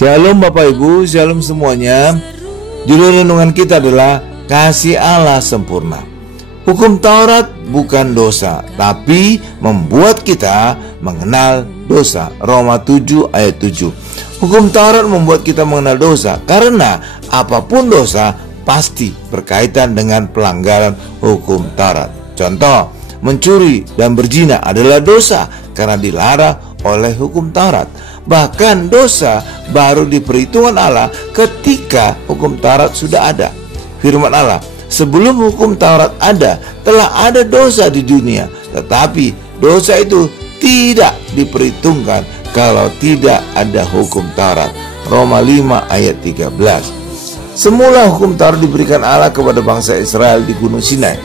Shalom Bapak Ibu, shalom semuanya. Judul renungan kita adalah kasih Allah sempurna. Hukum Taurat bukan dosa, tapi membuat kita mengenal dosa. Roma 7 ayat 7. Hukum Taurat membuat kita mengenal dosa karena apapun dosa pasti berkaitan dengan pelanggaran hukum Taurat. Contoh, mencuri dan berzina adalah dosa karena dilarang oleh hukum Taurat. Bahkan dosa baru diperhitungkan Allah ketika hukum Taurat sudah ada. Firman Allah, sebelum hukum Taurat ada, telah ada dosa di dunia, tetapi dosa itu tidak diperhitungkan kalau tidak ada hukum Taurat. Roma 5 ayat 13. Semula hukum Taurat diberikan Allah kepada bangsa Israel di Gunung Sinai,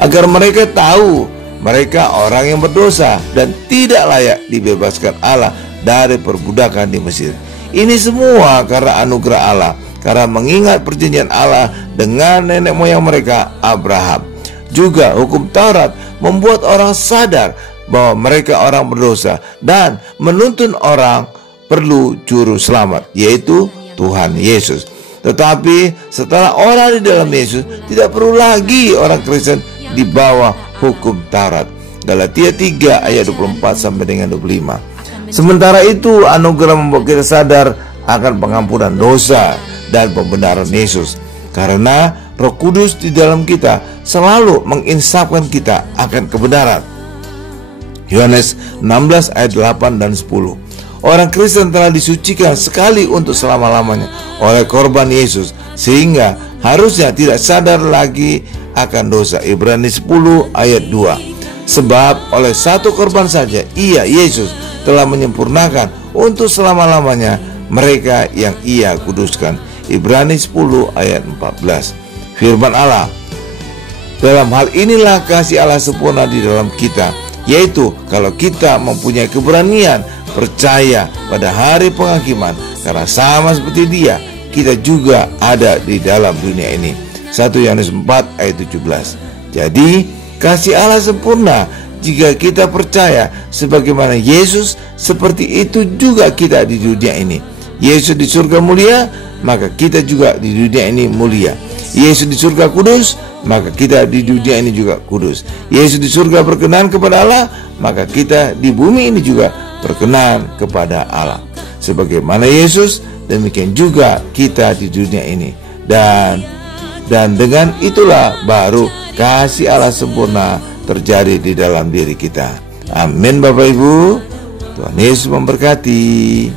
agar mereka tahu mereka orang yang berdosa dan tidak layak dibebaskan Allah dari perbudakan di Mesir. Ini semua karena anugerah Allah, karena mengingat perjanjian Allah dengan nenek moyang mereka Abraham. Juga hukum Taurat membuat orang sadar bahwa mereka orang berdosa dan menuntun orang perlu juru selamat, yaitu Tuhan Yesus. Tetapi setelah orang di dalam Yesus, tidak perlu lagi orang Kristen di bawah hukum Taurat. Galatia 3 ayat 24 sampai dengan 25. Sementara itu anugerah membuat kita sadar akan pengampunan dosa dan pembenaran Yesus, karena Roh Kudus di dalam kita selalu menginsafkan kita akan kebenaran. Yohanes 16 ayat 8 dan 10. Orang Kristen telah disucikan sekali untuk selama-lamanya oleh korban Yesus, sehingga harusnya tidak sadar lagi akan dosa. Ibrani 10 ayat 2. Sebab oleh satu korban saja ia, Yesus, telah menyempurnakan untuk selama-lamanya mereka yang ia kuduskan. Ibrani 10 ayat 14. Firman Allah, dalam hal inilah kasih Allah sempurna di dalam kita, yaitu kalau kita mempunyai keberanian percaya pada hari penghakiman, karena sama seperti Dia, kita juga ada di dalam dunia ini. 1 Yohanes 4 ayat 17. Jadi kasih Allah sempurna jika kita percaya sebagaimana Yesus, seperti itu juga kita di dunia ini. Yesus di surga mulia, maka kita juga di dunia ini mulia. Yesus di surga kudus, maka kita di dunia ini juga kudus. Yesus di surga berkenan kepada Allah, maka kita di bumi ini juga berkenan kepada Allah. Sebagaimana Yesus, demikian juga kita di dunia ini. Dan dengan itulah baru kasih Allah sempurna terjadi di dalam diri kita. Amin Bapak Ibu. Tuhan Yesus memberkati.